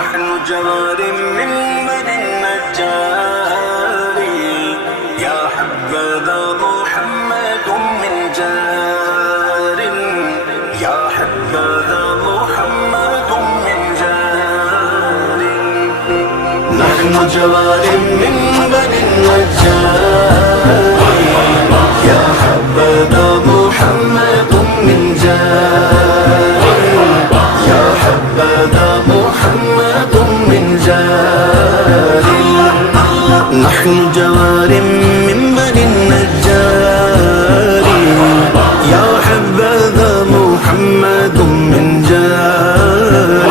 نحن جوار من بني النجار يا حبذا محمد من جار يا حبذا محمد من جار نحن جوار من بني النجار يا حبذا محمد من جار يا حبذا محمد من جار نحن جوار من بني النجار يا حبذا محمد من جار